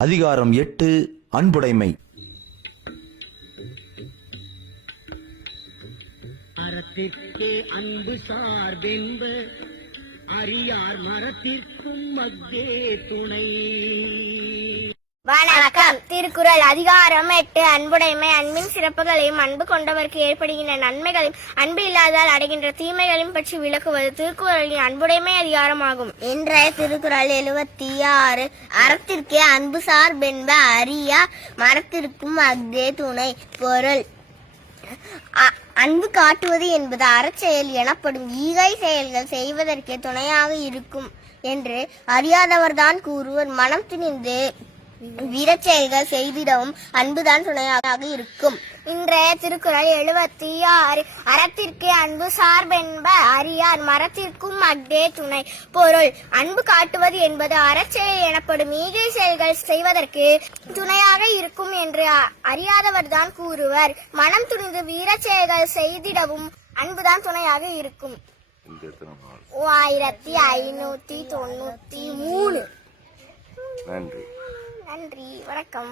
அதிகாரம் 8 அன்புடைமை. அறத்திற்கே அன்பு சார்பென்ப அறியார் மரத்திற்கும் மத்தே துணை. வணக்கம். திருக்குறள் அதிகாரம் 8 அன்புடைமை. அன்பின் சிறப்புகளையும் அன்பு கொண்டவருக்கு ஏற்படுகின்ற நன்மைகளையும் அன்பு இல்லாதால் அடைகின்ற தீமைகளையும் பற்றி விளக்குவது திருக்குறளின் அன்புடைமை அதிகாரமாகும். இன்றைய திருக்குறள் 76. அறத்திற்கே அன்பு சார்பென்ப அறியா மரத்திற்கும் அஃதே துணை. பொருள்: அன்பு காட்டுவது என்பது அறச்செயல் எனப்படும் ஈகை செயல்கள் செய்வதற்கே துணையாக இருக்கும் என்று அறியாதவர்தான் கூறுவர். மனம் துணிந்து வீரச்செயல்கள் செய்திடவும் அன்புதான் துணையாக இருக்கும். இன்றைய திருக்குறள் 76. அறத்திற்கே அன்பு சார்பென்ப அறியார் மரத்திற்கும் அஃதே துணை. பொருள்: அன்பு காட்டுவது என்பது அறச்செயல் எனப்படும் ஈகை செயல்கள் செய்வதற்கு துணையாக இருக்கும் என்று அறியாதவர்தான் கூறுவர். மனம் துணிந்து வீரச்செயல்கள் செய்திடவும் அன்புதான் துணையாக இருக்கும். 1593. நன்றி. வணக்கம்.